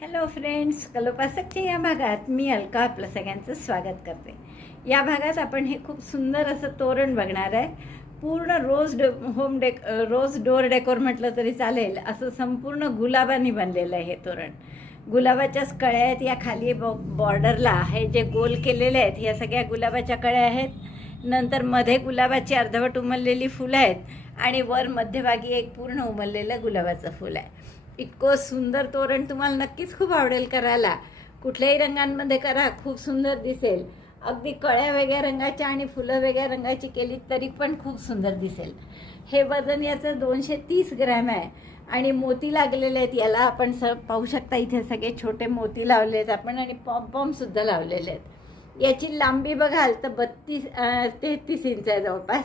Hello friends, कलोपासकच्या या भागात मी अलका आपलं सगळ्यांचं स्वागत करते. या भागात आपण हे खूप सुंदर असं तोरण बघणार आहे. पूर्ण रोज डोअर डेकोर म्हटलं तरी चालेल असं संपूर्ण गुलाबांनी बनलेलं आहे हे तोरण. गुलाबाच्याच कळ्या आहेत या खाली बॉर्डरला आहे, जे गोल केलेले आहेत या सगळ्या गुलाबाच्या कळ्या आहेत. नंतर मध्ये गुलाबाची अर्धवट उमललेली फुलं आहेत आणि वर मध्यभागी एक पूर्ण उमललेलं गुलाबाचं फुल आहे. इतकं सुंदर तोरण तुम्हाला नक्कीच खूप आवडेल करायला. कुठल्याही रंगांमध्ये करा, खूप सुंदर दिसेल. अगदी कळ्या वेगळ्या रंगाच्या आणि फुलं वेगळ्या रंगाची केली तरी पण खूप सुंदर दिसेल. हे वजन याचं 230 ग्रॅम आहे आणि मोती लागलेले आहेत याला. आपण पाहू शकता इथे सगळे छोटे मोती लावले आहेत आपण आणि पॉम-पॉमसुद्धा लावलेले आहेत. याची लांबी बघाल तर 33 इंच आहे जवळपास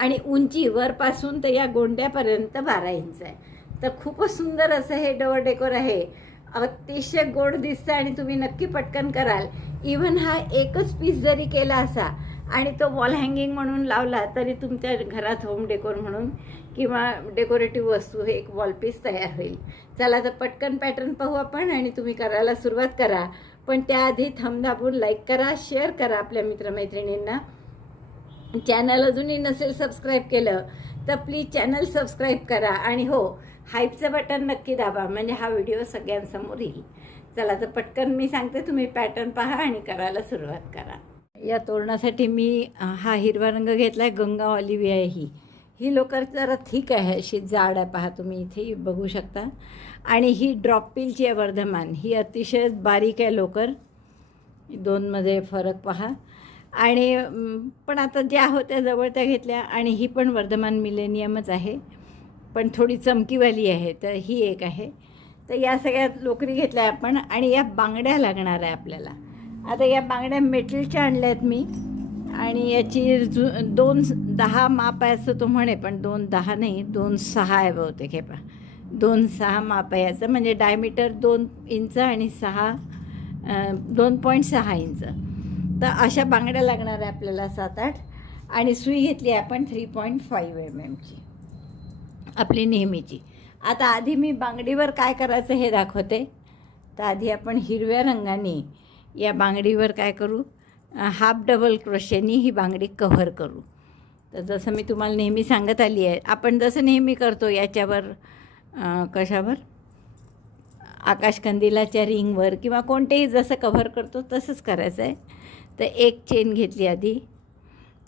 आणि उंची वरपासून तर या गोंड्यापर्यंत 12 इंच आहे. तर खूपच सुंदर असं हे डोअर डेकोर आहे. अतिशय गोड दिसतं आणि तुम्ही नक्की पटकन कराल. इव्हन हा एकच पीस जरी केला असा आणि तो वॉल हँगिंग म्हणून लावला तरी तुमच्या घरात होम डेकोर म्हणून किंवा डेकोरेटिव्ह वस्तू हे एक वॉल पीस तयार होईल. चला तर पटकन पॅटर्न पाहू आपण आणि तुम्ही करायला सुरुवात करा. पण त्याआधी थंब दाबून लाईक करा, शेअर करा आपल्या मित्रमैत्रिणींना. चॅनल अजूनही नसेल सबस्क्राईब केलं तर प्लीज चॅनल सबस्क्राईब करा आणि हो, हाईपचं बटन नक्की दाबा म्हणजे हा व्हिडिओ सगळ्यांसमोर येईल. चला तर पटकन मी सांगते, तुम्ही पॅटर्न पहा आणि करायला सुरुवात करा. या तोरणासाठी मी हा हिरवा रंग घेतला आहे, गंगा ऑलिव्हिया आहे. ही लोकर जरा थिक आहे, अशी जाड आहे, पहा तुम्ही इथे बघू शकता. आणि ही ड्रॉपपिलची आहे वर्धमान, ही अतिशय बारीक आहे लोकर. दोनमध्ये फरक पहा. आणि पण आता ज्या होत्या जवळ त्या घेतल्या. आणि ही पण वर्धमान मिलेनियमच आहे पण थोडी चमकीवाली आहे, तर ही एक आहे. तर या सगळ्या लोकरी घेतल्या आपण आणि या बांगड्या लागणार आहे आपल्याला. आता या बांगड्या मेटलच्या आणल्या आहेत मी आणि याची 2-10 माप आहे असं तो म्हणे, पण 2-10 नाही, 2-6 आहे बहुतेक. हे पहा 2-6 माप आहे याचं, म्हणजे डायमीटर 2 इंच आणि 2.6 इंच. तर अशा बांगड्या लागणार आहे आपल्याला 7-8. आणि सुई घेतली आहे आपण 3.5 mm आपली नेहमीची. आता आधी मी बांगडीवर काय करायचं हे दाखवते. तर आधी आपण हिरव्या रंगाने या बांगडीवर काय करू, हाफ डबल क्रोशेनी ही बांगडी कव्हर करू. तर जसं मी तुम्हाला नेहमी सांगत आली आहे, आपण जसं नेहमी करतो याच्यावर कशावर, आकाशकंदिलाच्या रिंगवर किंवा कोणतेही जसं कव्हर करतो तसंच करायचं आहे. तर एक चेन घेतली आधी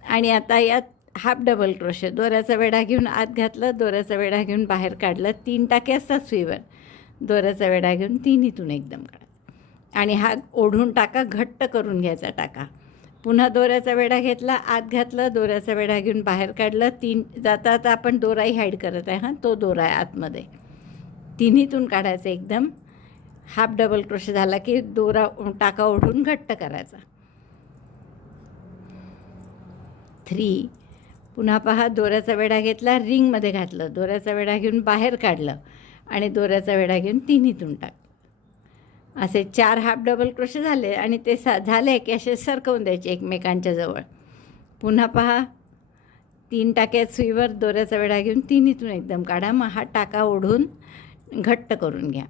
आणि आता यात हाफ डबल क्रोशे, दोऱ्याचा वेढा घेऊन आत घातलं, दोऱ्याचा वेढा घेऊन बाहेर काढलं. 3 टाके असतात सुईवर, दोऱ्याचा वेढा घेऊन तिन्हीतून एकदम काढायचा आणि हा ओढून टाका घट्ट करून घ्यायचा टाका. पुन्हा दोऱ्याचा वेढा घेतला, आत घातलं, दोऱ्याचा वेढा घेऊन बाहेर काढलं. 3 जाता आता आपण दोराही हाईड करत आहे, हां तो दोरा आहे आतमध्ये. तिन्हीतून काढायचं एकदम. हाफ डबल क्रोशे झाला की दोरा टाका ओढून घट्ट करायचा. 3. पुन्हा पहा, दोऱ्याचा वेढा घेतला, रिंगमध्ये घातलं, दोऱ्याचा वेढा घेऊन बाहेर काढलं आणि दोऱ्याचा वेढा घेऊन तिन्हीतून टाकलं. असे 4 हाफ डबल क्रोशे झाले आणि ते झाले की असे सरकवून द्यायचे एकमेकांच्या जवळ. पुन्हा पहा 3 टाक्यात सुईवर दोऱ्याचा वेढा घेऊन तिन्हीतून एकदम काढा. मग हा टाका ओढून घट्ट करून घ्या.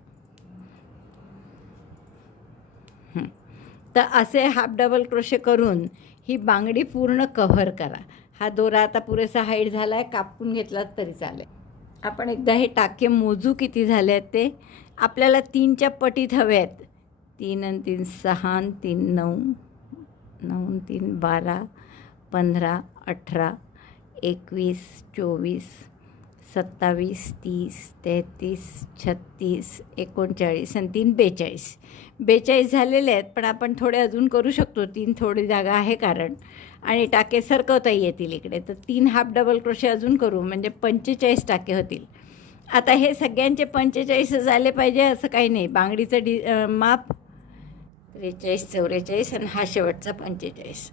तर असे हाफ डबल क्रोशे करून ही बांगडी पूर्ण कव्हर करा. हा दोरा आता पुरेसा हाईट झाला आहे, कापून घेतला तरी चालेल. आपण एकदा हे टाके मोजू किती झाले आहेत ते. आपल्याला 3च्या पटीत हवे आहेत. 3 आणि 3 6 आणि 3 9, 9 आणि 3 12, 15, 18, 21, 24, 27, 30, 33, 36, 39 आणि 3 42. 42 झालेले आहेत, पण आपण थोडे अजून करू शकतो. 3 थोडी जागा आहे कारण, आणि टाके सरकवता येतील इकडे. तर 3 हाफ डबल क्रोशे अजून करू म्हणजे 45 टाके होतील. आता हे सगळ्यांचे 45 झाले पाहिजे असं काही नाही. बांगडीचं माप 43, 44 आणि हा शेवटचा 45.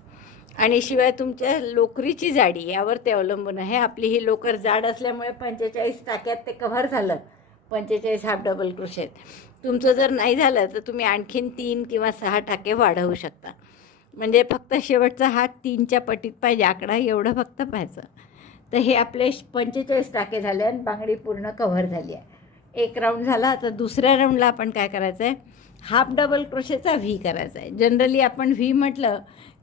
आणि शिवाय तुमच्या लोकरीची जाडी यावर ते अवलंबून आहे. आपली ही लोकर जाड असल्यामुळे 45 टाक्यात ते कव्हर झालं. 45 हाफ डबल क्रोशेत. तुमचं जर नाही झालं तर तुम्ही आणखीन 3 किंवा 6 टाके वाढवू शकता. म्हणजे फक्त शेवटचा हात 3च्या पटीत पाहिजे, आकडा एवढं फक्त पाहायचं. तर हे आपले 45 टाके झाले आणि बांगडी पूर्ण कव्हर झाली आहे. एक राऊंड झाला. आता दुसऱ्या राऊंडला आपण काय करायचं आहे, हाफ डबल क्रोशेचा व्ही करायचा आहे. जनरली आपण व्ही म्हटलं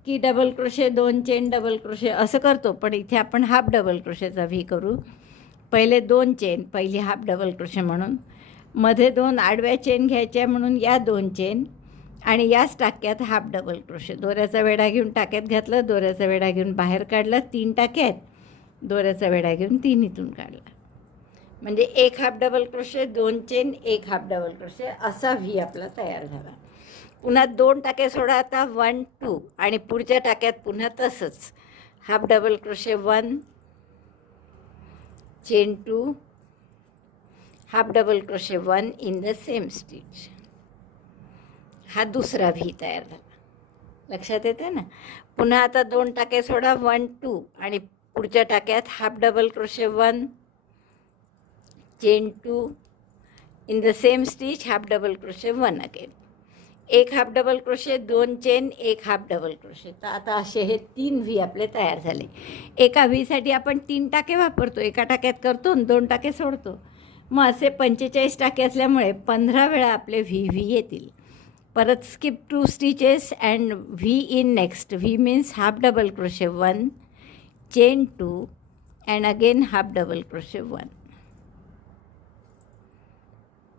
की double crochet, 2 chain, double crochet असं करतो, पण इथे आपण हाफ डबल क्रोशेचा व्ही करू. पहिले 2 चेन, पहिली हाफ डबल क्रोशे म्हणून, मध्ये 2 आडव्या चेन घ्यायच्या म्हणून या 2 चेन, आणि याच टाक्यात हाफ डबल क्रोशे. दोऱ्याचा वेढा घेऊन टाक्यात घातलं, दोऱ्याचा वेढा घेऊन बाहेर काढलं, 3 टाक्यात, दोऱ्याचा वेढा घेऊन 3 इथून काढला. म्हणजे एक हाफ डबल क्रोशे, 2 चेन, एक हाफ डबल क्रोशे असा व्ही आपला तयार झाला. पुन्हा 2 टाके सोडा आता, 1 2, आणि पुढच्या टाक्यात पुन्हा तसंच half double crochet, 1 chain 2, half double crochet 1 in the same stitch. हा दुसरा व्ही तयार झाला. लक्षात येते ना. पुन्हा आता 2 टाके सोडा, 1 2, आणि पुढच्या टाक्यात half double crochet 1 chain 2 in the same stitch, half double crochet 1 again. एक हाफ डबल क्रोशे, 2 चेन, एक हाफ डबल क्रोशे. तर आता असे हे 3 व्ही आपले तयार झाले. एका व्हीसाठी आपण 3 टाके वापरतो, एका टाक्यात करतो आणि 2 टाके सोडतो. मग असे 45 टाके असल्यामुळे 15 वेळा आपले व्ही येतील. परत skip 2 stitches and V in next. V means half double crochet 1 chain 2 and again half double crochet 1.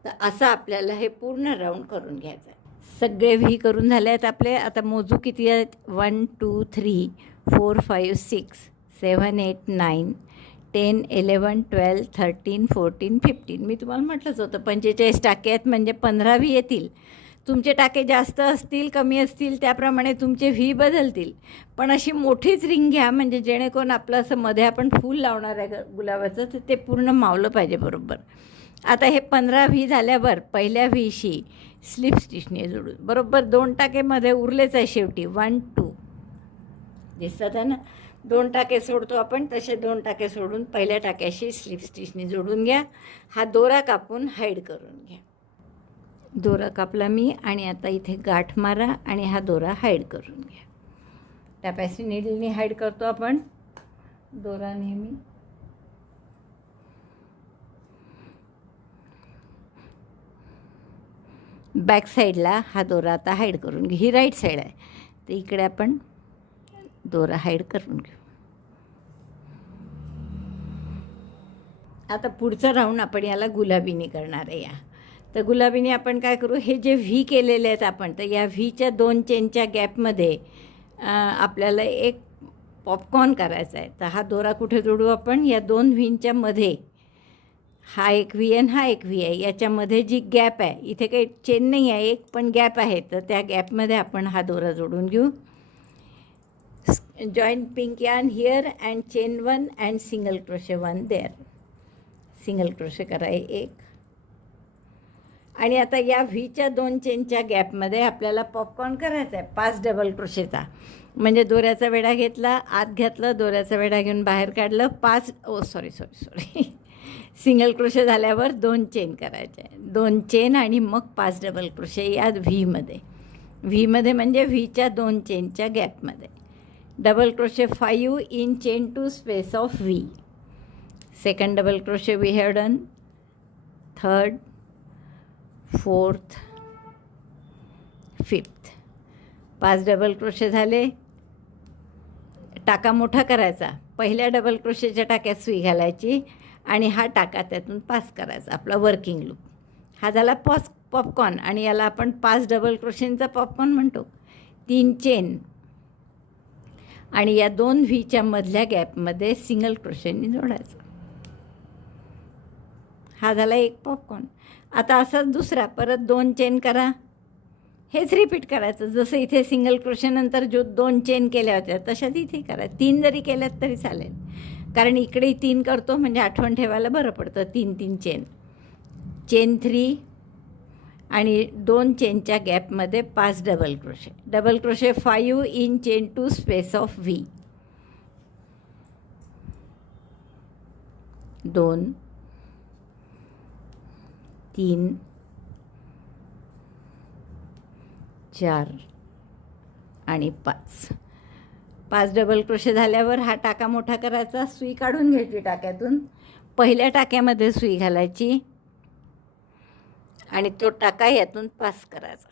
तर असं आपल्याला हे पूर्ण राऊंड करून घ्यायचं आहे. सगळे व्ही करून झाले आहेत आपले. आता मोजू किती आहेत, 1 2 3 4 5 6 7 8 9 10 11 12 13 14 15. मी तुम्हाला म्हटलंच होतं 45 टाके आहेत म्हणजे 15 व्ही येतील. तुमचे टाके जास्त असतील कमी असतील त्याप्रमाणे तुमचे व्ही बदलतील. पण अशी मोठीच रिंग घ्या म्हणजे जेणेकरून आपलं असं मध्ये आपण फूल लावणार आहे गुलाबाचं, तर ते पूर्ण मावलं पाहिजे बरोबर. आता हे 15 व्ही झाल्यावर पहिल्या व्हीशी स्लिप स्टिचने जोडून बरोबर 2 टाकेमध्ये उरलेच आहे शेवटी 1 2. दिसतात आहे ना. 2 टाके सोडतो आपण, तसे 2 टाके सोडून पहिल्या टाक्याशी स्लिप स्टिचने जोडून घ्या. हा दोरा कापून हाईड करून घ्या. दोरा कापला मी आणि आता इथे गाठ मारा आणि हा दोरा हाईड करून घ्या. टॅपॅसी नीडलने हाईड करतो आपण दोरा नेहमी. बॅक साईडला हा दोरा आता हाईड करून घेऊ. ही राईट साईड आहे तर इकडे आपण दोरा हाईड करून घेऊ. आता पुढचा राऊंड आपण याला गुलाबीने करणार आहे. तर गुलाबीने आपण काय करू, हे जे व्ही केलेले आहेत आपण, तर या व्हीच्या 2 चेनच्या गॅपमध्ये आपल्याला एक पॉपकॉर्न करायचा आहे. तर हा दोरा कुठे जोडू आपण, या 2 व्हींच्या मध्ये. हा एक व्ही आणि हा एक व्ही आहे. याच्यामध्ये जी गॅप आहे, इथे काही चेन नाही आहे एक, पण गॅप आहे, तर त्या गॅपमध्ये आपण हा दोरा जोडून घेऊ. Join pink yarn here and chain 1 and single crochet 1 there. Single crochet करा एक. आणि आता या व्हीच्या 2 चेनच्या गॅपमध्ये आपल्याला पॉपकॉर्न करायचा आहे 5 डबल क्रोशेचा. म्हणजे दोऱ्याचा वेढा घेतला, आत घातलं, दोऱ्याचा वेढा घेऊन बाहेर काढलं, 5 सॉरी सिंगल क्रोशे झाल्यावर 2 चेन करायचे. 2 चेन आणि मग 5 डबल क्रोशे या व्हीमध्ये. व्हीमध्ये म्हणजे व्हीच्या 2 चेनच्या गॅपमध्ये. Double crochet 5 in chain 2 space of V. Second double crochet we have done. Third, fourth, fifth. 5 double crochet झाले. टाका मोठा करायचा. पहिल्या डबल क्रोशेच्या टाक्यात सुई घालायची आणि हा टाका त्यातून पास करायचा, आपला वर्किंग लूप. हा झाला पॉपकॉर्न आणि याला आपण 5 डबल क्रोशेंचा पॉपकॉर्न म्हणतो. 3 चेन आणि या 2 व्हीच्या मधल्या गॅपमध्ये सिंगल क्रोशेंनी जोडायचं. हा झाला एक पॉपकॉर्न. आता असाच दुसरा परत 2 चेन करा. हेच रिपीट करायचं, जसं इथे सिंगल क्रोशेनंतर जो 2 चेन केल्या होत्या तशाच इथे करा. 3 जरी केल्यात तरी चालेल, कारण इकडे 3 करतो म्हणजे आठवण ठेवायला बरं पडतं. 3 चेन. चेन 3 आणि 2 चेनच्या गॅपमध्ये 5 double crochet. Double crochet 5 in chain 2 space of V. 2 3 4 आणि 5. 5 डबल क्रोशे झाल्यावर हा टाका मोठा करायचा. सुई काढून घ्यायची टाक्यातून. पहिल्या टाक्यामध्ये सुई घालायची आणि तो टाका यातून पास करायचा.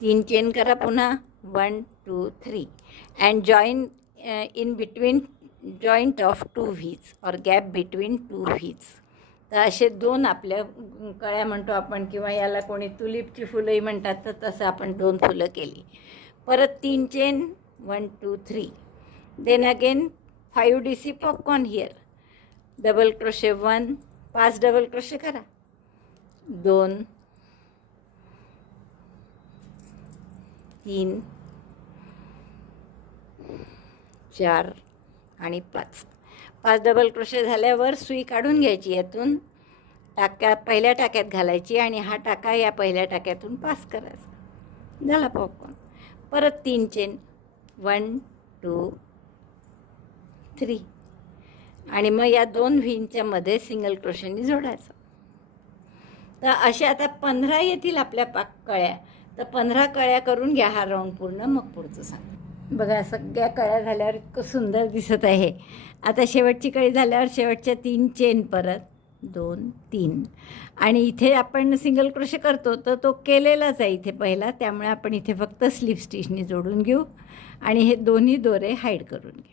3 चेन करा पुन्हा 1 2 3 and join in between joint of 2 व्हीज और गॅप बिटवीन 2 व्हीज. तर असे 2 आपल्या कळ्या म्हणतो आपण, किंवा याला कोणी तुलिपची फुलंही म्हणतात, तर तसं आपण 2 फुलं केली. परत 3 chain 1 2 3. Then again 5 DC popcorn here. Double crochet 1, 5 double crochet करा, 2 3 4 आणि 5. 5 डबल क्रोशे झाल्यावर सुई काढून घ्यायची, यातून पहिल्या टाक्यात घालायची आणि हा टाका या पहिल्या टाक्यातून पास करायचा. झाला पॉपकॉर्न. परत 3 चेन 1 2 3 आणि मग या 2 व्हींच्या मध्ये सिंगल क्रोशेनी जोडायचं. तर अशा आता 15 येतील आपल्या कळ्या. तर 15 कळ्या करून घ्या हा राऊंड पूर्ण, मग पुढचं सांग. बघा सगळ्या कळ्या झाल्यावर इतकं सुंदर दिसत आहे. आता शेवटची कळी झाल्यावर शेवटच्या 3 चेन परत 2 3 आणि इथे आपण सिंगल क्रोशे करतो, तर तो केलेलाच आहे इथे पहिला, त्यामुळे आपण इथे फक्त स्लिप स्टिचनी जोडून घेऊ आणि हे दोन्ही दोरे हाईड करून घेऊ.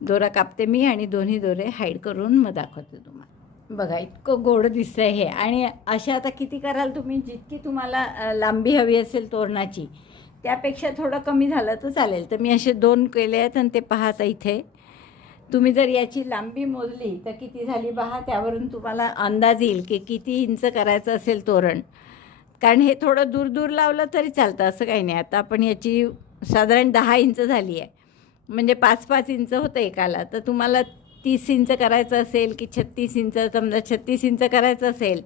दोरा कापते मी आणि दोन्ही दोरे हाईड करून मग दाखवते तुम्हाला. बघा इतकं गोड दिसतं आहे हे. आणि अशा आता किती कराल तुम्ही, जितकी तुम्हाला लांबी हवी असेल तोरणाची त्यापेक्षा थोडं कमी झालं तर चालेल. तर मी असे 2 केले आहेत आणि ते पाहता इथे तुम्ही जर याची लांबी मोजली तर किती झाली पहा, त्यावरून तुम्हाला अंदाज येईल की किती इंच करायचं असेल तोरण. कारण हे थोडं दूर दूर लावलं तरी चालतं, असं काही नाही. आता आपण याची साधारण 10 इंच झाली आहे, म्हणजे 5-5 इंच होतं एकाला. तर तुम्हाला 30 इंच करायचं असेल की 36 इंच, समजा 36 इंच करायचं असेल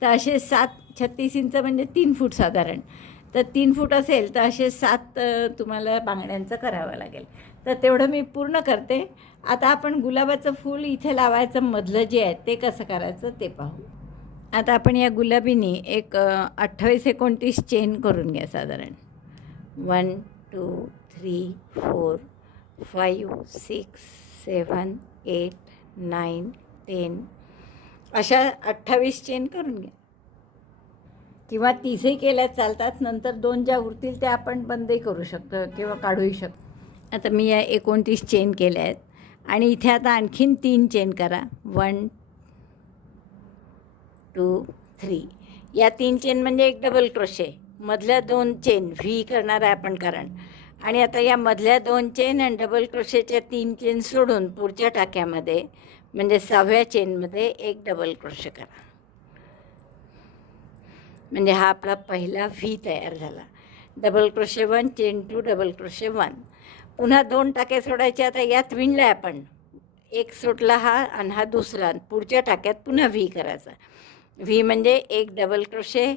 तर असे 36 इंच म्हणजे 3 फूट साधारण. तर 3 फूट असेल तर असे 7 तुम्हाला बांगड्यांचं करावं लागेल. तर तेवढं मी पूर्ण करते. आता आपण गुलाबाचं फूल इथे लावायचं मधलं जे आहे ते कसं करायचं ते पाहू. आता आपण या गुलाबीने एक 28-29 चेन करून घ्या साधारण. 1 2 3 4 5 6 7 8 9 10 अशा 28 चेन करून घ्या, किंवा 30ही केल्या चालतात. नंतर 2 ज्या उरतील त्या आपण बंदही करू शकतो किंवा काढूही शकतो. आता मी या 29 चेन केल्या आहेत आणि इथे आता आणखीन 3 चेन करा. 1 2 3. या 3 चेन म्हणजे एक डबल क्रोशे, मधल्या 2 चेन व्ही करणार आहे आपण कारण. आणि आता या मधल्या 2 चेन आणि डबल क्रोशेच्या 3 चेन सोडून पुढच्या टाक्यामध्ये म्हणजे 6व्या चेनमध्ये एक डबल क्रोशे करा. म्हणजे हा आपला पहिला व्ही तयार झाला. Double crochet 1 chain 2 double crochet 1. पुन्हा 2 टाके सोडायचे. आता यात विणला आपण, एक सोडला हा आणि हा दुसरा. पुढच्या टाक्यात पुन्हा व्ही करायचा. व्ही म्हणजे एक डबल क्रोशे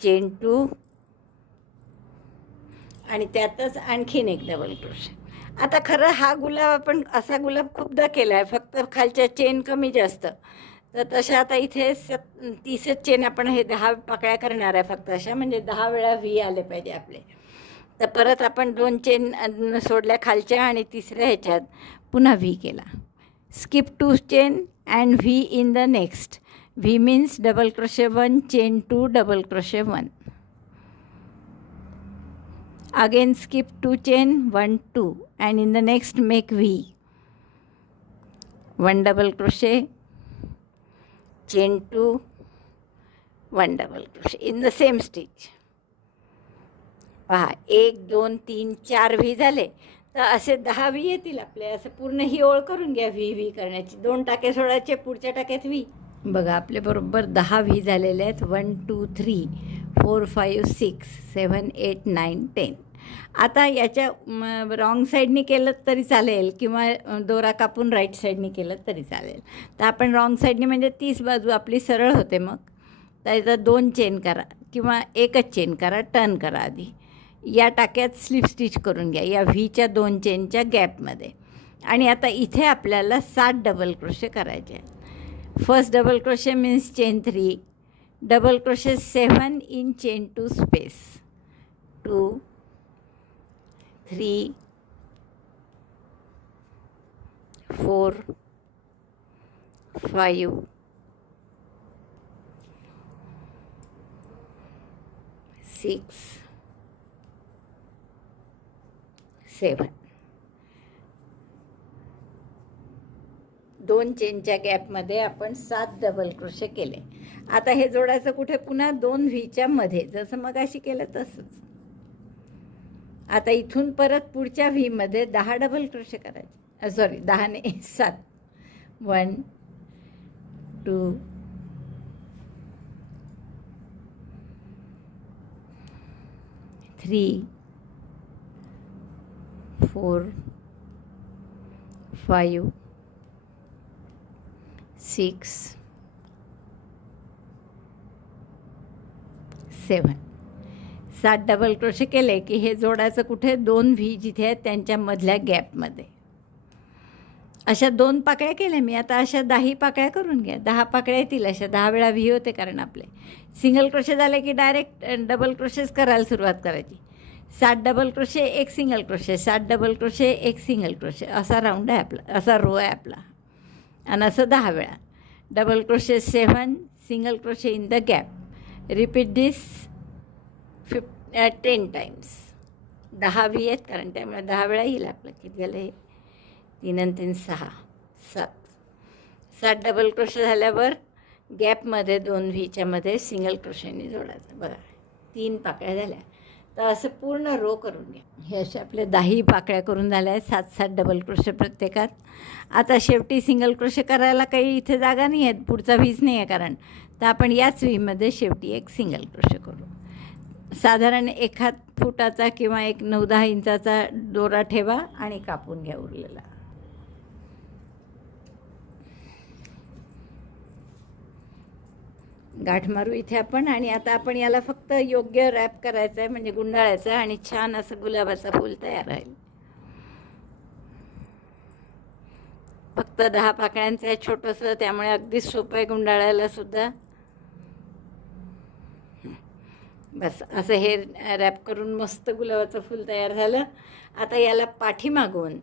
चेन 2 आणि त्यातच आणखीन एक डबल क्रोशे. आता खरं हा गुलाब आपण असा गुलाब खूपदा केला आहे, फक्त खालच्या चेन कमी जास्त. तर तशा आता इथे 30 चेन आपण हे 10 पाकळ्या करणार आहे फक्त अशा, म्हणजे 10 वेळा व्ही आले पाहिजे आपले. तर परत आपण 2 चेन सोडल्या खालच्या आणि तिसऱ्या ह्याच्यात पुन्हा व्ही केला. Skip 2 chain and V in the next. V means double crochet 1 chain 2 double crochet 1. Again skip 2 chain 1 2 and in the next make V. 1 double crochet, chain 2, 1 double crochet in the same stitch. पहा 1 2 3 4 V झाले. तर असे 10 V येतील आपले. असं पूर्ण ही ओळ करून घ्या व्ही करण्याची. 2 टाके सोडायचे, पुढच्या टाक्यात व्ही. बघा आपले बरोबर 10 व्ही झालेले आहेत. 1 2 3 4 5 6 7 8 9 10. आता याच्या रॉंग साईडनी केलं तरी चालेल किंवा दोरा कापून राईट साईडनी केलं तरी चालेल. तर आपण रॉंग साईडनी म्हणजे 30 बाजू आपली सरळ होते. मग त्याचा 2 चेन करा किंवा एकच चेन करा, टर्न करा आधी. या टाक्यात स्लिप स्टिच करून घ्या या व्हीच्या 2 चेनच्या गॅपमध्ये. आणि आता इथे आपल्याला 7 डबल क्रोशे करायचे आहेत. First double crochet means chain 3, double crochet 7 in chain 2 space, 2 3 4 5 6 7 2 चेनच्या गॅपमध्ये आपण 7 डबल क्रोशे केले. आता हे जोडायचं कुठे? पुन्हा 2 व्हीच्या मध्ये, जसं मगाशी केलं तसंच. आता इथून परत पुढच्या व्हीमध्ये 10 डबल क्रोशे करायचे. सॉरी 10 ने 7. 1 2 3 4 5 6 7. 7 डबल क्रोशे केले की हे जोडायचं कुठे? 2 व्ही जिथे आहेत त्यांच्या मधल्या गॅपमध्ये. अशा 2 पाकळ्या केल्या मी. आता अशा 10 पाकळ्या करून घ्या. 10 पाकळ्या येतील. अशा 10 वेळा व्ही होते, कारण आपले सिंगल क्रोशे झाले की डायरेक्ट डबल क्रोशेच करायला सुरुवात करायची. 7 double crochet, 1 single crochet, 7 double crochet, 1 single crochet, असा राऊंड आहे आपला, असा रो आहे आपला. आणि असं 10 वेळा. Double crochet 7, single crochet in the gap. Repeat this 10 times. 10 V आहेत, कारण त्यामुळे 10 वेळा येईल आपलं. किती झालं हे? 3 आणि 3 6 7. 7 डबल क्रोशे झाल्यावर गॅपमध्ये 2 व्हीच्या मध्ये सिंगल क्रोशेने जोडायचं. बघा 3 पाकळ्या झाल्या. तर असं पूर्ण रो करून घ्या. हे असे आपले 10 पाकळ्या करून झाल्या आहेत. 7-7 डबल क्रोशे प्रत्येकात. आता शेवटी सिंगल क्रोशे करायला काही इथे जागा नाही आहे, पुढचा व्हीच नाही आहे कारण. तर आपण याच व्हीमध्ये शेवटी 1 सिंगल क्रोशे करू. साधारण 1 फुटाचा किंवा 9-10 इंचाचा दोरा ठेवा आणि कापून घ्या उरलेला. गाठ मारू इथे आपण. आणि आता आपण याला फक्त योग्य रॅप करायचं आहे, म्हणजे गुंडाळायचं आहे, आणि छान असं गुलाबाचा फूल तयार राहील. फक्त 10 पाकळ्यांचं आहे, छोटंसं, त्यामुळे अगदी सोपं आहे गुंडाळायला सुद्धा. बस असं हे रॅप करून मस्त गुलाबाचं फूल तयार झालं. आता याला पाठीमागून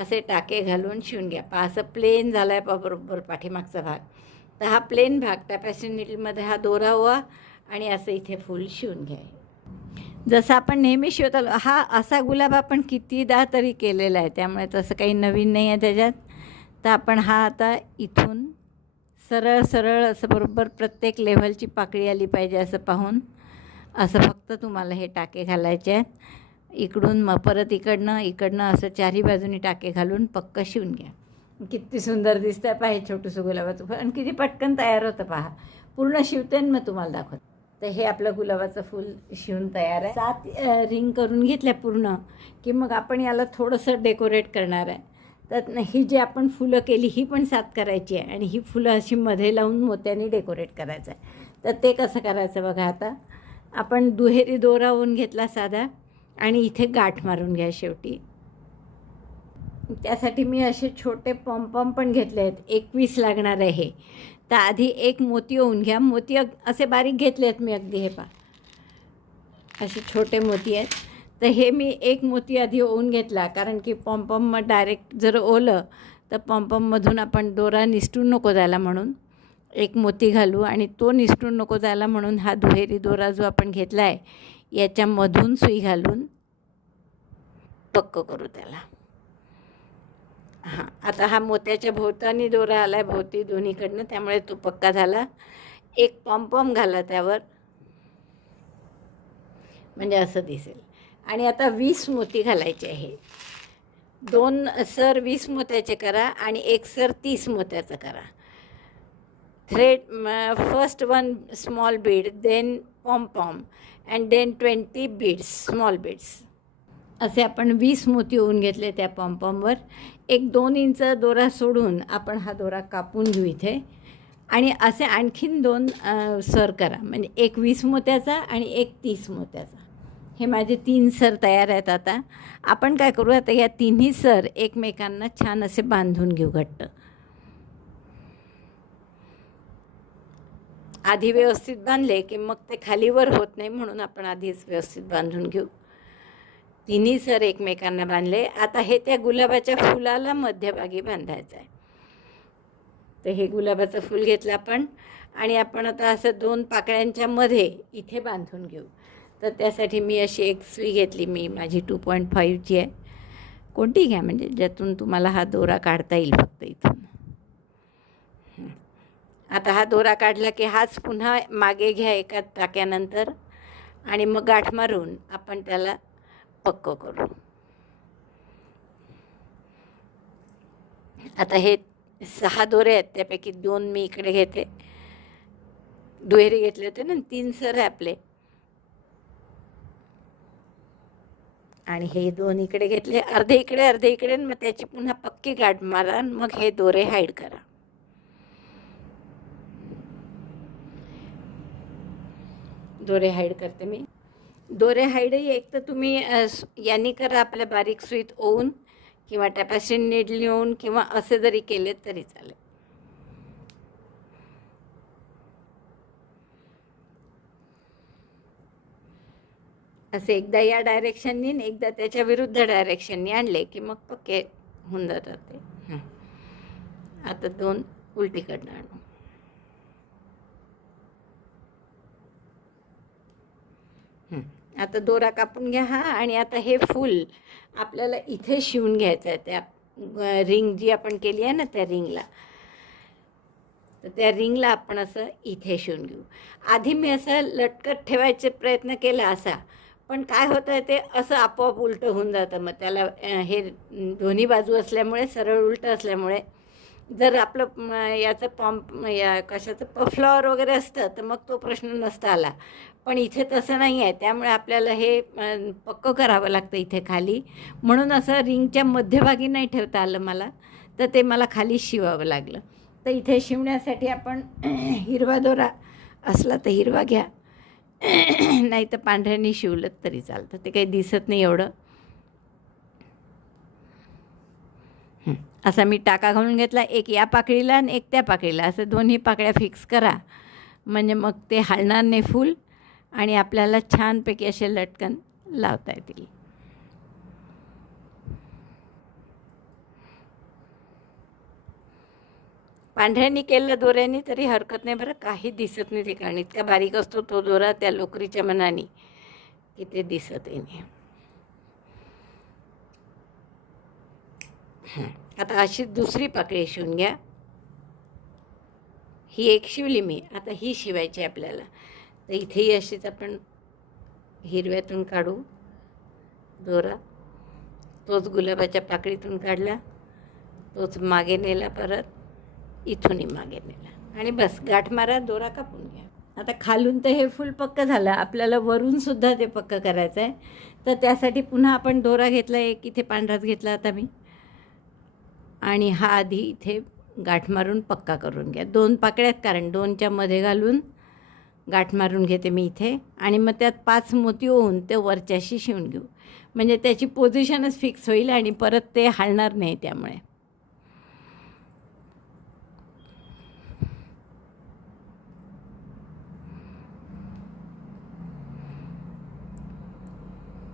असे टाके घालून शिवून घ्या. असं प्लेन झालं आहे बरोबर पाठीमागचा भाग. तर हा प्लेन भाग टॅपेस्ट्री नीडलमध्ये हा दोरा व्हा आणि असं इथे फूल शिवून घ्या. जसं आपण नेहमी शिवत आलो, हा असा गुलाब आपण कितीदा तरी केलेला आहे, त्यामुळे तसं काही नवीन नाही आहे त्याच्यात. तर आपण हा आता इथून सरळ सरळ असं बरोबर प्रत्येक लेव्हलची पाकळी आली पाहिजे असं पाहून असं फक्त तुम्हाला हे टाके घालायचे आहेत. इकडून मग परत इकडनं असं चारही बाजूनी टाके घालून पक्क शिवून घ्या. किती सुंदर दिसतं आहे. पाहे छोटंसं गुलाबाचं फूल, आणि किती पटकन तयार होतं पहा. पूर्ण शिवते मग तुम्हाला दाखवते. तर हे आपलं गुलाबाचं फूल शिवून तयार आहे. 7 रिंग करून घेतल्या पूर्ण की मग आपण याला थोडंसं डेकोरेट करणार आहे. तर ही जी आपण फुलं केली ही पण 7 करायची आहे, आणि ही फुलं अशी मध्ये लावून मोत्याने डेकोरेट करायचं आहे. तर ते कसं करायचं बघा. आता आपण दुहेरी दोरा होऊन घेतला साधा, आणि इथे गाठ मारून घ्या शेवटी. त्यासाठी मी असे छोटे पॉम्पॉम पण घेतले आहेत. 21 लागणार आहे हे. तर आधी 1 मोती होऊन घ्या. मोती असे बारीक घेतले आहेत मी अगदी. हे पहा असे छोटे मोती आहेत. तर हे मी 1 मोती आधी ओवून घेतला, कारण की पॉम्पॉम मग डायरेक्ट जर ओलं तर पॉम्पॉममधून आपण दोरा निसटून नको जायला म्हणून 1 मोती घालू, आणि तो निसटून नको जायला म्हणून हा दुहेरी दोरा जो आपण घेतला आहे याच्यामधून सुई घालून पक्क करू त्याला. हां, आता हा मोत्याच्या भोवतानी दोरा आला आहे भोवती दोन्हीकडनं, त्यामुळे तो पक्का झाला. 1 पॉम्पॉम घाला त्यावर, म्हणजे असं दिसेल. आणि आता 20 मोती घालायचे आहे. 2 सर 20 मोत्याचे करा आणि 1 सर 30 मोत्याचं करा. Thread first 1 small bead, then pompom, and then 20 beads, small beads. असे आपण 20 मोती होऊन घेतले त्या पॉम्पॉमवर. 1-2 इंच दोरा सोडून आपण हा दोरा कापून घेऊ इथे, आणि असे आणखीन 2 सर करा, म्हणजे 1 20 मोत्याचा आणि 1 30 मोत्याचा. हे माझे 3 सर तयार आहेत. आता आपण काय करू, आता या तिन्ही सर एकमेकांना छान असे बांधून घेऊ घट्ट. आधी व्यवस्थित बांधले की मग ते खालीवर होत नाही, म्हणून आपण आधीच व्यवस्थित बांधून घेऊ. तिन्ही सर एकमेकांना बांधले. आता हे त्या गुलाबाच्या फुलाला मध्यभागी बांधायचं आहे. तर हे गुलाबाचं फूल घेतलं आपण आणि आपण आता असं 2 पाकळ्यांच्या मध्ये इथे बांधून घेऊ. तर त्यासाठी मी अशी एक सुई घेतली. मी माझी 2.5ची आहे. कोणती घ्या, म्हणजे ज्यातून तुम्हाला हा दोरा काढता येईल फक्त इथून. आता हा दोरा काढला की हाच पुन्हा मागे घ्या एका टाक्यानंतर आणि मग गाठ मारून आपण त्याला पक्क करू. आता हे 6 दोरे आहेत, त्यापैकी 2 मी इकडे घेते. दुहेरी घेतले होते ना, 3 सर आहे आपले. आणि हे 2 इकडे घेतले, अर्धे इकडे अर्धे इकडे. मग त्याची पुन्हा पक्की गाठ मारा, मग हे दोरे हाईड करा. दोरे हाईड करते मी. दोरे हाईडही एक तर तुम्ही यांनी करा, आपल्या बारीक सुईत ओवून किंवा टॅपॅसिन नीडल ओवून, किंवा असे जरी केले तरी चालेल. असे एकदा या डायरेक्शननी आणि एकदा त्याच्या विरुद्ध डायरेक्शननी आणले की मग पक्के होऊन जातात ते. आता 2 उलटीकडनं आणू. आता दोरा कापून घ्या हा. आणि आता हे फूल आपल्याला इथे शिवून घ्यायचं आहे, त्या रिंग जी आपण केली आहे ना त्या रिंगला. तर त्या रिंगला आपण असं इथे शिवून घेऊ. आधी मी असं लटकत ठेवायचे प्रयत्न केला असा, पण काय होतं आहे ते असं आपोआप उलटं होऊन जातं. मग त्याला हे दोन्ही बाजू असल्यामुळे, सरळ उलटं असल्यामुळे, जर आपलं याचं या कशाचं फ्लॉवर वगैरे असतं तर मग तो प्रश्न नसता आला. पण इथे तसं नाही आहे, त्यामुळे आपल्याला हे पक्कं करावं लागतं इथे खाली. म्हणून असं रिंगच्या मध्यभागी नाही ठेवता आलं मला, तर ते मला खाली शिवावं लागलं. तर इथे शिवण्यासाठी आपण हिरवा दोरा असला तर हिरवा घ्या, नाही तर पांढऱ्याने शिवलं तरी चालतं, ते काही दिसत नाही एवढं. असा मी टाका घालून घेतला, एक या पाकळीला आणि एक त्या पाकळीला. असं दोन्ही पाकळ्या फिक्स करा, म्हणजे मग ते हलणार नाही फूल आणि आपल्याला छानपैकी असे लटकन लावता येतील. पांढऱ्यांनी केलं दोऱ्याने तरी हरकत नाही बरं, काही दिसत नाही ते, कारण इतका बारीक असतो तो दोरा त्या लोकरीच्या मनाने की ते दिसतही नाही. आता अशी दुसरी पाकळी शिवून घ्या. ही एक शिवली मी, आता ही शिवायची आपल्याला. तर इथेही अशीच आपण हिरव्यातून काढू दोरा. तोच गुलाबाच्या पाकळीतून काढला, तोच मागे नेला, परत इथूनही मागे नेला आणि बस गाठ मारा, दोरा कापून घ्या. आता खालून तर हे फुल पक्क झालं, आपल्याला वरूनसुद्धा ते पक्क करायचं आहे. तर त्यासाठी पुन्हा आपण दोरा घेतला, एक इथे पांढराच घेतला आता मी, आणि हा आधी इथे गाठ मारून पक्का करून घ्या. 2 पाकळ्यात, कारण 2च्या मध्ये घालून गाठ मारून घेते मी इथे. आणि मग त्यात 5 मोती होऊन ते वरच्याशी शिवून घेऊ, म्हणजे त्याची पोझिशनच फिक्स होईल आणि परत ते हलणार नाही. त्यामुळे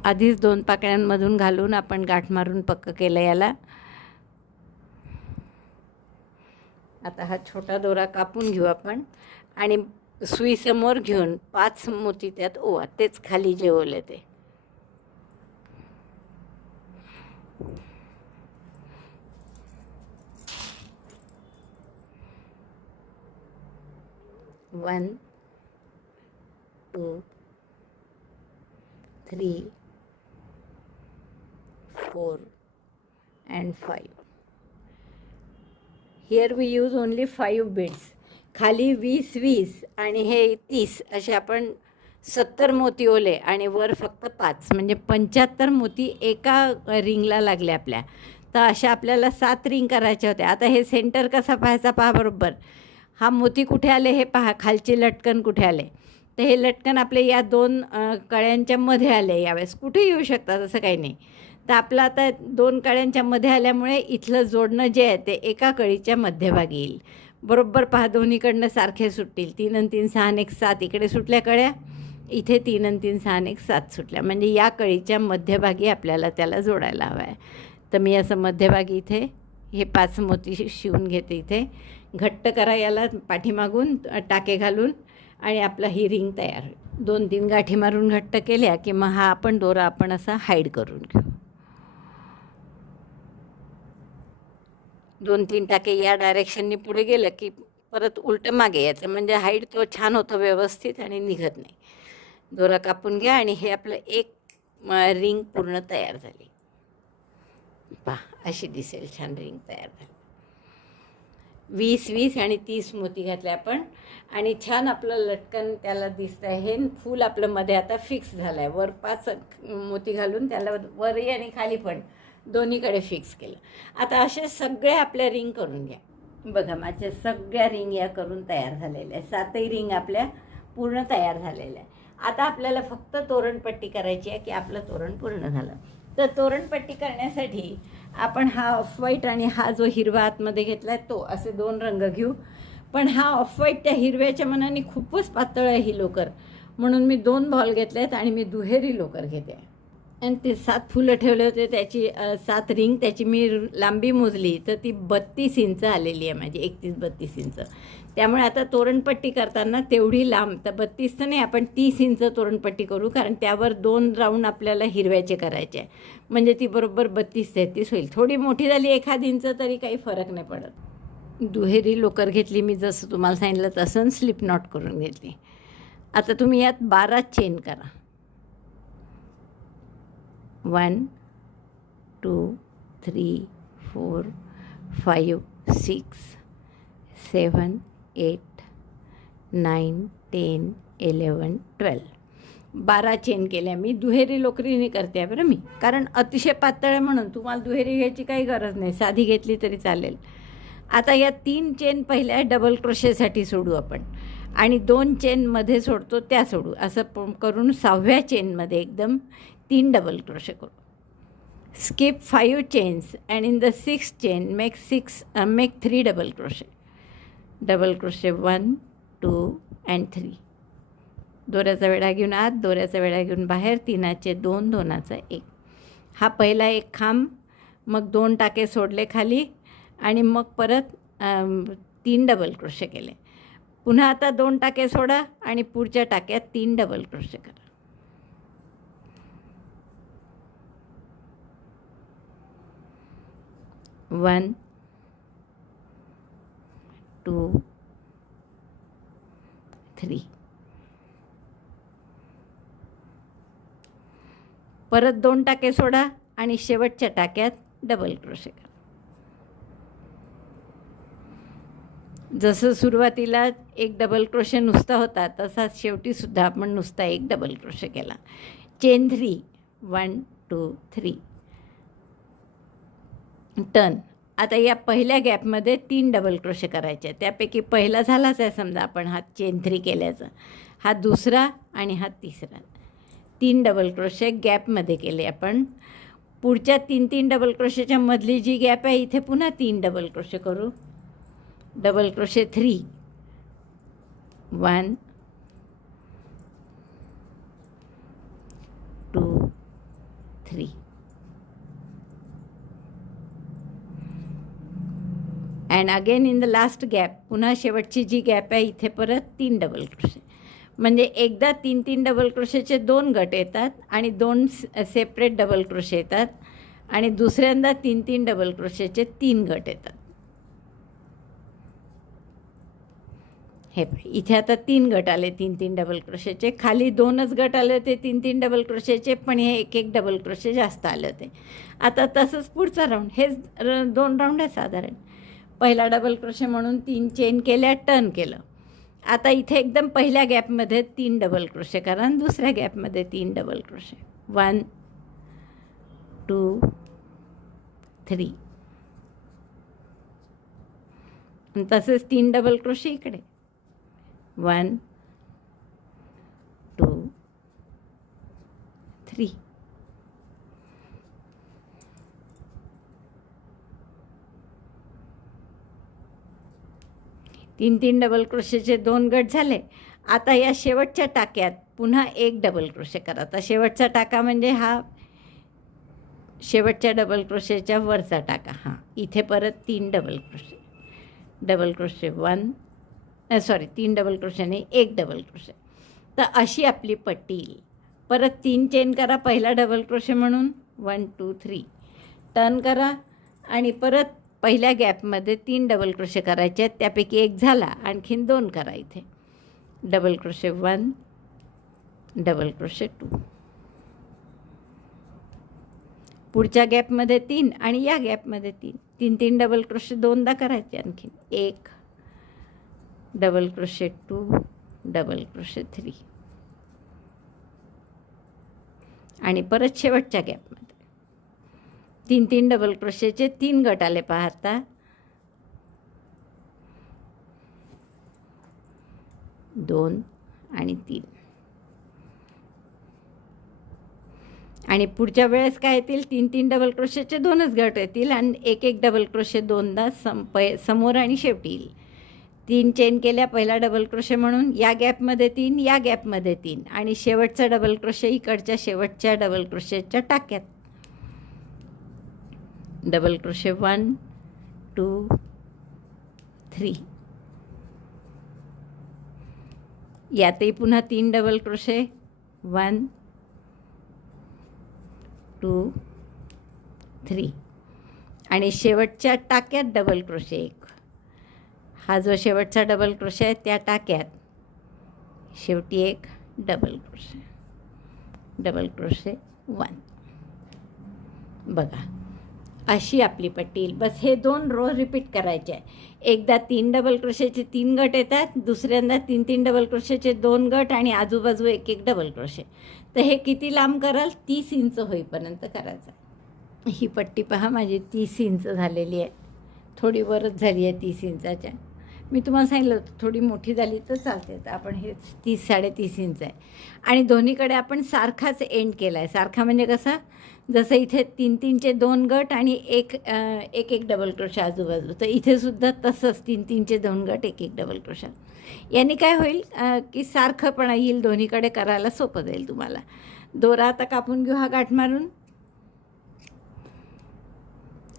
आधीच 2 पाकळ्यांमधून घालून आपण गाठ मारून पक्क केलं याला. आता हा छोटा दोरा कापून घेऊ आपण आणि सुई समोर घेऊन 5 मोती त्यात ओवा, तेच खाली जे ओले ते. One 2 3 4 and 5. Here we use only 5 beads. खाली 20 आणि हे 30 असे आपण 70 मोती ओले आणि वर फक्त 5, म्हणजे 75 मोती एका रिंगला लागले आपल्या. तर अशा आपल्याला 7 रिंग करायच्या होत्या. आता हे सेंटर कसा पाहायचा पहा बरोबर. हा मोती कुठे आले हे पहा, खालचे लटकन कुठे आले. तर हे लटकन आपले या 2 कळ्यांच्या मध्ये आले. यावेळेस कुठे येऊ शकतात असं काही नाही. तर आपलं आता 2 कळ्यांच्या मध्ये आल्यामुळे इथलं जोडणं जे आहे ते एका कळीच्या मध्यभागी येईल. बरोबर पहा, दोन्हीकडनं सारखे सुटतील. 3 आणि 3 6 आणि 1 7 इकडे सुटल्या कळ्या, इथे 3 आणि 3 6 आणि 1 7 सुटल्या, म्हणजे या कळीच्या मध्यभागी आपल्याला त्याला जोडायला हवं आहे. तर मी असं मध्यभागी इथे हे 5 मोती शिवून घेते. इथे घट्ट करा याला पाठीमागून टाके घालून, आणि आपला ही रिंग तयार होईल. 2-3 गाठी मारून घट्ट केल्या की मग हा आपण दोरा आपण असा हाईड करून घेऊ. 2-3 टाके या डायरेक्शननी पुढे गेलं की परत उलटं मागे यायचं, म्हणजे हाईट तो छान होतं व्यवस्थित आणि निघत नाही. दोरा कापून घ्या आणि हे आपलं एक रिंग पूर्ण तयार झाली. पहा अशी दिसेल छान रिंग तयार झाली. 20 आणि 30 मोती घातले आपण, आणि छान आपलं लटकन त्याला दिसतं आहे. हे फूल आपलं मध्ये आता फिक्स झालं आहे. वर 5 मोती घालून त्याला वरही आणि खाली पण दोन्हीकडे फिक्स केलं. आता असे सगळे आपल्या रिंग करून घ्या. बघा माझ्या सगळ्या रिंग या करून तयार झालेल्या आहे. 7ही रिंग आपल्या पूर्ण तयार झालेल्या आहे. आता आपल्याला फक्त तोरणपट्टी करायची आहे की आपलं तोरण पूर्ण झालं. तर तोरणपट्टी करण्यासाठी आपण हा ऑफ व्हाईट आणि हा जो हिरवा आतमध्ये घेतला आहे तो असे 2 रंग घेऊ. पण हा ऑफ व्हाईट त्या हिरव्याच्या मनाने खूपच पातळ आहे ही लोकर, म्हणून मी 2 बॉल घेतले आहेत आणि मी दुहेरी लोकर घेते. आणि ते 7 फुलं ठेवले होते, त्याची 7 रिंग, त्याची मी लांबी मोजली तर ती 32 इंच आलेली आहे माझी, 31-32 इंच. त्यामुळे आता तोरणपट्टी करताना तेवढी लांब तर 32 तर नाही, आपण 30 इंच तोरणपट्टी करू, कारण त्यावर 2 राऊंड आपल्याला हिरव्याचे करायचे आहे, म्हणजे ती बरोबर 32-33 होईल. थोडी मोठी झाली 1 इंच तरी काही फरक नाही पडत. दुहेरी लोकर घेतली मी, जसं तुम्हाला सांगितलं तसं स्लिप नॉट करून घेतली. आता तुम्ही यात 12 चेन करा. 1 2 3 4 5 6 7 8 9 10 11 12 12 चेन केल्या मी. दुहेरी लोकरीने करते आहे बरं मी, कारण अतिशय पातळ आहे म्हणून. तुम्हाला दुहेरी घ्यायची काही गरज नाही, साधी घेतली तरी चालेल. आता या 3 चेन पहिल्या डबल क्रोशेसाठी सोडू आपण, आणि 2 चेनमध्ये सोडतो त्या सोडू. असं करून 6व्या चेनमध्ये एकदम 3 डबल क्रोशे करू. Skip 5 chains and in the 6th chain make 3 double crochet. Double crochet 1 2 and 3. दोऱ्याचा वेढा घेऊन आत, दोऱ्याचा वेढा घेऊन बाहेर, 3चे 2 2चा 1. हा पहिला एक खांब, मग 2 टाके सोडले खाली, आणि मग परत 3 डबल क्रोशे केले. पुन्हा आता 2 टाके सोडा आणि पुढच्या टाक्यात 3 डबल क्रोशे करा. वन 2 3. परत 2 टाके सोडा आणि शेवटच्या टाक्यात डबल क्रोशे करा. जसं सुरुवातीला एक डबल क्रोशे नुसता होता, तसाच शेवटीसुद्धा आपण नुसता एक डबल क्रोशे केला. चेन 3 1 2 3. टर्न. आता या पहिल्या गॅपमध्ये 3 डबल क्रोशे करायचे. त्यापैकी पहिला झालाच आहे समजा आपण हा चेन 3 केल्याचा, हा दुसरा आणि हा तिसरा. 3 डबल क्रोशे गॅपमध्ये केले आपण. पुढच्या 3 डबल क्रोशेच्या मधली जी गॅप आहे इथे पुन्हा 3 डबल क्रोशे करू. Double crochet 3 1 2 3. And again in the last gap, पुन्हा शेवटची जी गॅप आहे इथे परत 3 डबल क्रोशे. म्हणजे एकदा 3 डबल क्रोशेचे 2 गट येतात आणि 2 सेपरेट डबल क्रोशे येतात, आणि दुसऱ्यांदा 3 डबल क्रोशेचे 3 गट येतात. हे इथे आता 3 गट आले 3 डबल क्रोशेचे. खाली 2च गट आले होते 3 डबल क्रोशेचे, पण हे 1 डबल क्रोशे जास्त आले होते. आता तसंच पुढचा राऊंड, हेच 2 राऊंड आहे साधारण. पहिला डबल क्रोशे म्हणून 3 चेन केल्या, टर्न केलं. आता इथे एकदम पहिल्या गॅपमध्ये 3 डबल क्रोशे करा आणि दुसऱ्या गॅपमध्ये 3 डबल क्रोशे. 1 2 3. तसेच 3 डबल क्रोशे इकडे. 1 2 3. तीन डबल क्रोशेचे 2 गट झाले. आता या शेवटच्या टाक्यात पुन्हा एक डबल क्रोशे करा. आता शेवटचा टाका म्हणजे हा शेवटच्या डबल क्रोशेच्या वरचा टाका. हां, इथे परत 3 डबल क्रोशे, 3 डबल क्रोशे नाही, 1 डबल क्रोशे. तर अशी आपली पट्टी येईल. परत 3 चेन करा पहिला डबल क्रोशे म्हणून, 1 2 3 टर्न करा आणि परत पहिल्या गॅपमध्ये 3 डबल क्रोशे करायचे आहेत. त्यापैकी एक झाला, आणखीन 2 करा. इथे डबल क्रोशे 1, डबल क्रोशे 2, पुढच्या गॅपमध्ये 3 आणि या गॅपमध्ये 3, 3 डबल क्रोशे 2दा करायचे. आणखीन 1 डबल क्रोशे 2, डबल क्रोशे 3 आणि परत शेवटच्या गॅपमध्ये 3 डबल क्रोशेचे 3 गट आले पहा. आता 2 आणि 3 आणि पुढच्या वेळेस काय येतील, 3 डबल क्रोशेचे 2च गट येतील आणि 1 डबल क्रोशे 2दा समोर आणि शेवटी येईल. 3 चेन केल्या पहिला डबल क्रोशे म्हणून, या गॅपमध्ये 3, या गॅपमध्ये 3 आणि शेवटचा डबल क्रोशे इकडच्या शेवटच्या डबल क्रोशेच्या टाक्यात. डबल क्रोशे 1 2 3, यातही पुन्हा 3 डबल क्रोशे, 1 2 3 आणि शेवटच्या टाक्यात डबल क्रोशे 1. हा जो शेवटचा डबल क्रोशे आहे त्या टाक्यात शेवटी एक डबल क्रोशे, डबल क्रोशे 1. बघा अशी आपली पट्टी येईल. बस हे 2 रो रिपीट करायचे आहे. एकदा 3 डबल क्रोशेचे 3 गट येतात, दुसऱ्यांदा 3 डबल क्रोशेचे 2 गट आणि आजूबाजू 1 डबल क्रोशे. तर हे किती लांब कराल, 30 इंच होईपर्यंत करायचं. ही पट्टी पहा माझी 30 इंच झालेली आहे. थोडी वरच झाली आहे 30 इंचाच्या. मी तुम्हाला सांगितलं होतं थोडी मोठी झाली तर चालते. तर आपण हे 30-3.5 इंच आहे आणि दोन्हीकडे आपण सारखाच एंड केला आहे. सारखा म्हणजे कसा, जसं इथे 3-3चे 2 गट आणि एक डबल क्रोशे आजूबाजू, तर इथे सुद्धा तसंच 3-3चे 2 गट 1 डबल क्रोशा. याने काय होईल की सारखंपणा येईल, दोन्हीकडे करायला सोपं जाईल तुम्हाला. दोरा आता कापून घेऊ हा गाठ मारून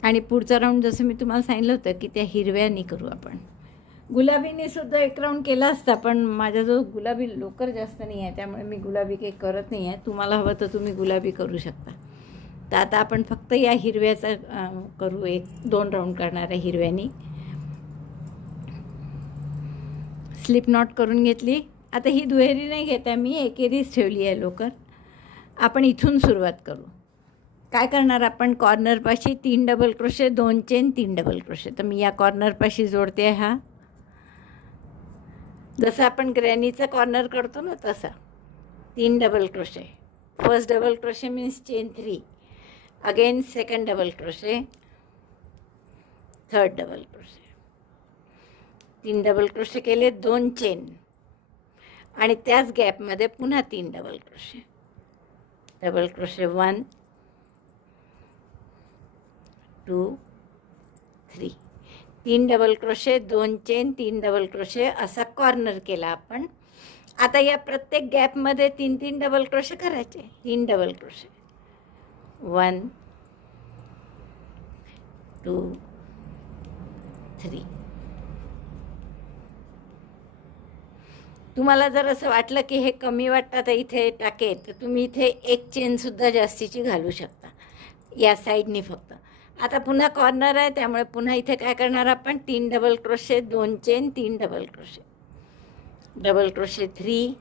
आणि पुढचा राऊंड जसं मी तुम्हाला सांगितलं होतं की त्या हिरव्यानी करू आपण. गुलाबीने सुद्धा 1 राऊंड केला असता, पण माझ्याजवळ गुलाबी लोकर जास्त नाही आहे, त्यामुळे मी गुलाबी काही करत नाही आहे. तुम्हाला हवं तर तुम्ही गुलाबी करू शकता. तर आता आपण फक्त या हिरव्याचा करू. 1-2 राऊंड करणार आहे हिरव्यानी. स्लिप नॉट करून घेतली. आता ही दुहेरी नाही घेत आहे मी, एकेरीच ठेवली आहे लोकर. आपण इथून सुरुवात करू. काय करणार आपण, कॉर्नरपाशी 3 double crochet, 2 chain, 3 double crochet. तर मी या कॉर्नरपाशी जोडते आहे. हा जसं आपण ग्रॅनीचा कॉर्नर करतो ना तसा 3 double crochet. First double crochet means chain 3, again second double crochet, third double crochet, 3 double crochet केले, 2 चेन आणि त्याच गॅपमध्ये पुन्हा 3 double crochet. Double crochet 1 2 3, 3 double crochet, 2 chain, 3 double crochet असा कॉर्नर केला आपण. आता या प्रत्येक गॅपमध्ये 3 डबल क्रोशे करायचे. 3 डबल क्रोशे, 1 2 3. तुम्हाला जर असं वाटलं की हे कमी वाटतं तर इथे टाके, तर तुम्ही इथे 1 चेनसुद्धा जास्तीची घालू शकता या साईडनी फक्त. आता पुन्हा कॉर्नर आहे, त्यामुळे पुन्हा इथे काय करणार आपण, 3 double crochet, 2 chain, 3 double crochet, double crochet 3,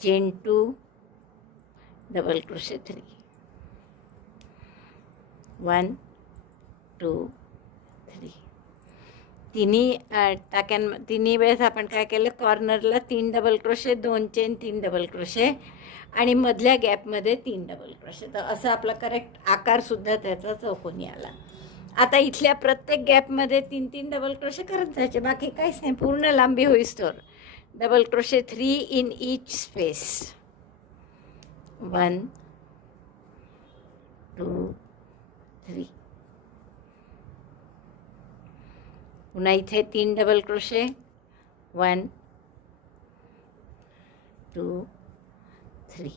chain 2, double crochet 3, 1 2 3. तिन्ही वेळेस आपण काय केलं, कॉर्नरला 3 double crochet, 2 chain, 3 double crochet आणि मधल्या गॅपमध्ये 3 डबल क्रोशे. तर असं आपला करेक्ट आकारसुद्धा त्याचा चौकोनी आला. आता इथल्या प्रत्येक गॅपमध्ये 3 डबल क्रोशे करत जायचे, बाकी काहीच नाही, पूर्ण लांबी होईस्तोवर. Double crochet 3 in each space, 1 2 3. पुन्हा इथे 3 डबल क्रोशे, 1 2 3.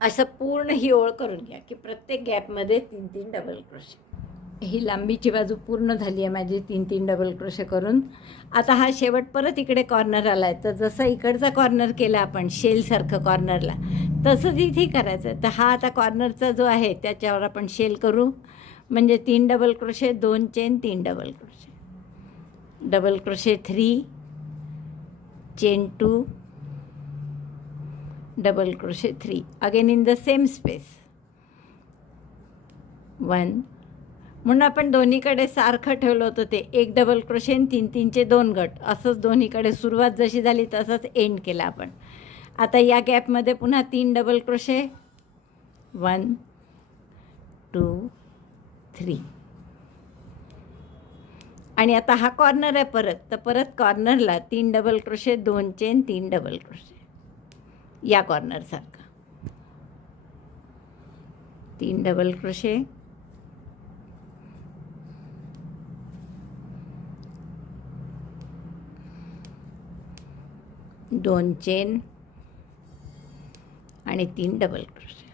असं पूर्ण ही ओळ करून घ्या की प्रत्येक गॅपमध्ये 3-3 डबल क्रोशे. ही लांबीची बाजू पूर्ण झाली आहे माझी 3-3 डबल क्रोशे करून. आता हा शेवट परत इकडे कॉर्नर आला आहे, तर जसं इकडचा कॉर्नर केला आपण शेलसारखं कॉर्नरला, तसंच इथे करायचं आहे. तर हा आता कॉर्नरचा जो आहे त्याच्यावर आपण शेल करू. म्हणजे 3 double crochet, 2 chain, 3 double crochet, double crochet 3, chain 2, double crochet 3, again in the same space 1. म्हणून आपण दोन्हीकडे सारखं ठेवलं होतं ते 1 डबल क्रोशे आणि 3-3चे 2 गट, असंच दोन्हीकडे सुरुवात जशी झाली तसंच एंड केला आपण. आता या गॅपमध्ये पुन्हा 3 डबल क्रोशे, 1 2 3. आणि आता हा कॉर्नर आहे परत, तर परत कॉर्नरला 3 double crochet, 2 chain, 3 double crochet, या कॉर्नरसारखं 3 डबल क्रोशे, 2 चेन आणि 3 डबल क्रोशे,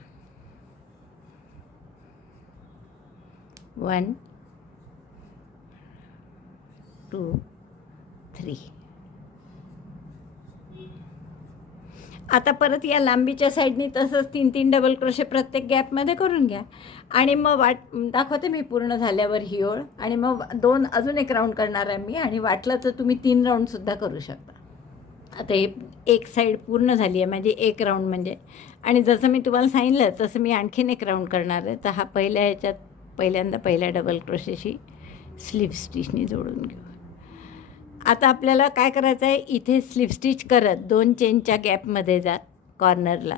1 2 3. आता परत या लांबीच्या साईडनी तसंच 3-3 डबल क्रोशे प्रत्येक गॅपमध्ये करून घ्या. आणि मग दाखवते मी पूर्ण झाल्यावर ही ओळ. आणि मग अजून एक राऊंड करणार आहे मी, आणि वाटलं तर तुम्ही 3 राऊंडसुद्धा करू शकता. आता हे एक साईड पूर्ण झाली आहे माझी, एक राऊंड म्हणजे. आणि जसं मी तुम्हाला सांगितलं तसं मी आणखीन एक राऊंड करणार आहे. तर हा पहिल्यांदा पहिल्या डबल क्रोशेशी स्लिप स्टिचनी जोडून घेऊ. आता आपल्याला काय करायचं आहे, इथे स्लिप स्टिच करत 2 चेनच्या गॅपमध्ये जा कॉर्नरला,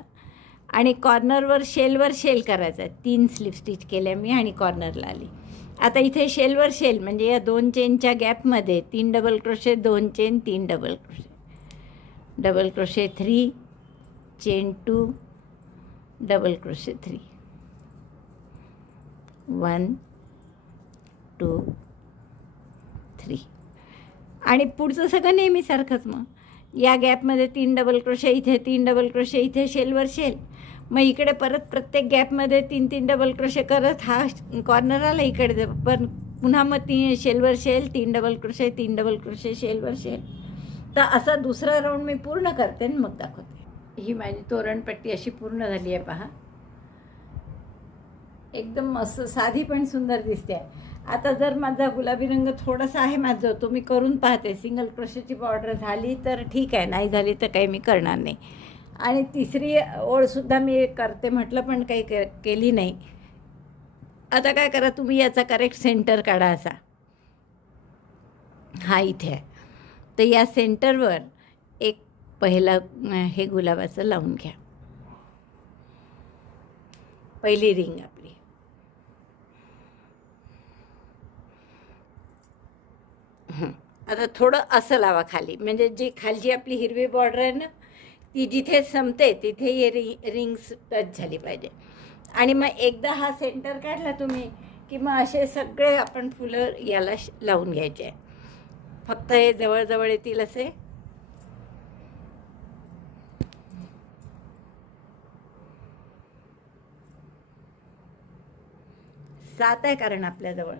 आणि कॉर्नरवर शेल करायचं आहे. 3 स्लिप स्टिच केल्या मी आणि कॉर्नरला आली. आता इथे शेलवर शेल म्हणजे या 2 चेनच्या गॅपमध्ये 3 double crochet, 2 chain, 3 double crochet, double crochet 3, chain 2, double crochet 3, 1 2 3. आणि पुढचं सगळं नेहमीसारखंच. मग या गॅपमध्ये 3 डबल क्रोशे, इथे 3 डबल क्रोशे, इथे शेलवर शेल. मग इकडे परत प्रत्येक गॅपमध्ये 3-3 डबल क्रोशे करत हा कॉर्नर आला इकडे, पण पुन्हा मग 3 शेलवर shell, 3 double crochet, 3 double crochet, शेलवर शेल. तर असा दुसरा राऊंड मी पूर्ण करते आणि मग दाखवते. ही माझी तोरणपट्टी अशी पूर्ण झाली आहे पहा. एकदम मस्त साधी पण सुंदर दिसते आहे. आता जर माझा गुलाबी रंग थोडासा आहे माझं, तो मी करून पाहते. सिंगल क्रोशेची बॉर्डर झाली तर ठीक आहे, नाही झाली तर काही मी करणार नाही. आणि तिसरी ओळसुद्धा मी करते म्हटलं, पण काही केली नाही. आता काय करा, तुम्ही याचा करेक्ट सेंटर काढा. असा हा इथे आहे, तर या सेंटरवर एक पहिला हे गुलाबाचं लावून घ्या, पहिली रिंग आपली. आता थोडं असं लावा खाली, म्हणजे जी खालची आपली हिरवी बॉर्डर आहे ना, ती जिथे संपते तिथे हे रिंग्स टच झाली पाहिजे. आणि मग एकदा हा सेंटर काढला तुम्ही की मग असे सगळे आपण फुलं याला लावून घ्यायचे. फक्त हे जवळजवळ येतील असे. सात आहे कारण आपल्याजवळ.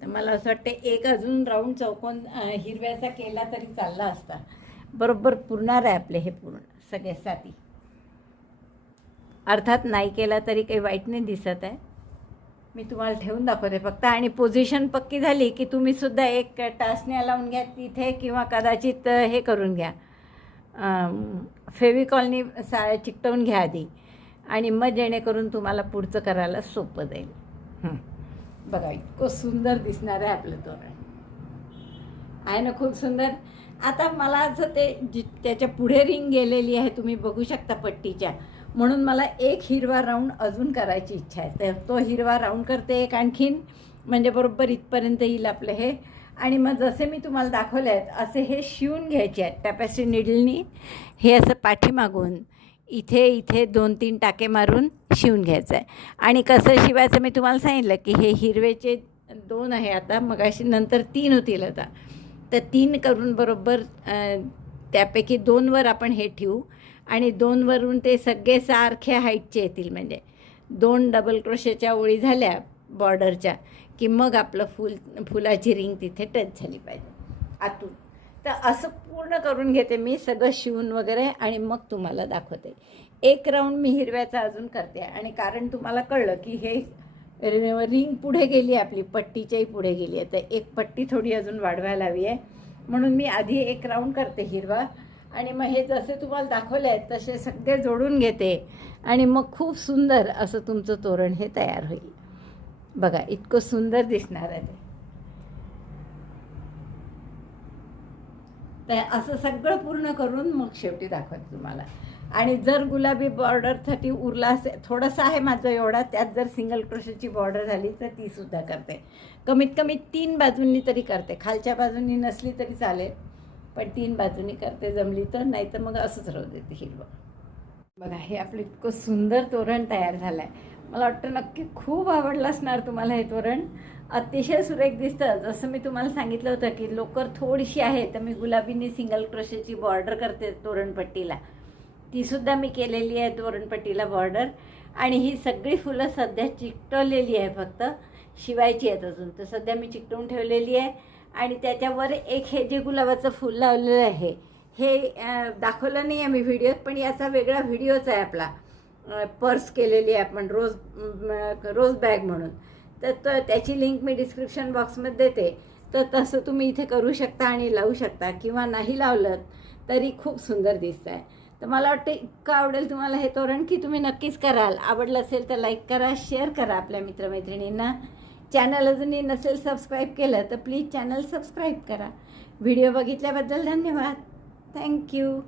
तर मला असं वाटतं एक अजून राऊंड चौकोन हिरव्याचा केला तरी चालला असता. बरोबर पुरणार आहे आपले हे पूर्ण सगळ्यासाठी. अर्थात नाही केला तरी काही वाईट नाही दिसत आहे. मी तुम्हाला ठेवून दाखवते फक्त. आणि पोझिशन पक्की झाली की तुम्हीसुद्धा एक टाचण्या लावून घ्या तिथे, किंवा कदाचित हे करून घ्या, फेविकॉलनी चिकटवून घ्या आधी, आणि मग जेणेकरून तुम्हाला पुढचं करायला सोपं जाईल. बघा इतकं सुंदर दिसणार आहे आपलं तोरण. आहे ना खूप सुंदर. आता मला असं ते त्याच्या पुढे रिंग गेलेली आहे, तुम्ही बघू शकता पट्टीच्या, म्हणून मला एक हिरवा राऊंड अजून करायची इच्छा आहे. तर तो हिरवा राऊंड करते एक आणखीन, म्हणजे बरोबर इथपर्यंत येईल आपलं हे. आणि मग जसे मी तुम्हाला दाखवले आहेत असे हे शिवून घ्यायचे आहेत टॅपेस्ट्री निडलनी. हे असं पाठीमागून इथे इथे 2-3 टाके मारून शिवून घ्यायचं आहे. आणि कसं शिवायचं मी तुम्हाला सांगितलं की हे हिरवेचे 2 आहे आता, मगाशी नंतर 3 होतील आता. तर 3 करून बरोबर त्यापैकी 2वर आपण हे ठेवू आणि 2वरून ते सगळे सारख्या हाईटचे येतील. म्हणजे 2 डबल क्रोशेच्या ओळी झाल्या बॉर्डरच्या की मग आपलं फुलाची रिंग तिथे टच झाली पाहिजे आतून. तर असं पूर्ण करून घेते मी सगळं शिवून वगैरे आणि मग तुम्हाला दाखवते. एक राऊंड मी हिरव्याचा अजून करते आणि कारण तुम्हाला कळलं की हे रिंग पुढे गेली आपली, पट्टीच्याही पुढे गेली आहे, तर एक पट्टी थोडी अजून वाढवायला हवी आहे. म्हणून मी आधी एक राऊंड करते हिरवा आणि मग हे जसे तुम्हाला दाखवले आहेत तसे सगळे जोडून घेते आणि मग खूप सुंदर असं तुमचं तोरण हे तयार होईल. बघा इतकं सुंदर दिसणार आहे ते. तर असं सगळं पूर्ण करून मग शेवटी दाखवते तुम्हाला. आणि जर गुलाबी बॉर्डरसाठी उरला असेल, थोडंसं आहे माझं एवढा, त्यात जर सिंगल क्रोशेची बॉर्डर झाली तर तीसुद्धा करते. कमीत कमी 3 बाजूंनी तरी करते, खालच्या बाजूंनी नसली तरी चालेल पण 3 बाजूंनी करते जमली तर, नाही तर मग असंच राहू देते हिरवं. बघा हे आपलं इतकं सुंदर तोरण तयार झालं आहे. मला वाटतं नक्की खूप आवडलं असणार तुम्हाला हे तोरण. अतिशय सुरेख दिसतं. जसं मी तुम्हाला सांगितलं होतं की लोकर थोडीशी आहे तर मी गुलाबीने सिंगल क्रोशेची बॉर्डर करते तोरणपट्टीला, तीसुद्धा मी केलेली आहे तोरणपट्टीला बॉर्डर. आणि ही सगळी फुलं सध्या चिकटवलेली आहे, फक्त शिवायची आहेत अजून. तर सध्या मी चिकटवून ठेवलेली आहे. आणि त्याच्यावर एक हे जे गुलाबाचं फूल लावलेलं आहे हे दाखवलं नाही आहे मी व्हिडिओत, पण याचा वेगळा व्हिडिओच आहे आपला. पर्स केलेली आहे आपण रोज बॅग म्हणून. तर त्याची लिंक मी डिस्क्रिप्शन बॉक्समध्ये देते. तर तसं तुम्ही इथे करू शकता आणि लावू शकता, किंवा नाही लावलं तरी खूप सुंदर दिसतं आहे. तर मला वाटतं इतकं आवडेल तुम्हाला हे तोरण की तुम्ही नक्कीच कराल. आवडलं असेल तर लाईक करा, शेअर करा आपल्या मित्रमैत्रिणींना. चॅनल अजूनही नसेल सबस्क्राईब केलं तर प्लीज चॅनल सबस्क्राईब करा. व्हिडिओ बघितल्याबद्दल धन्यवाद. थँक्यू.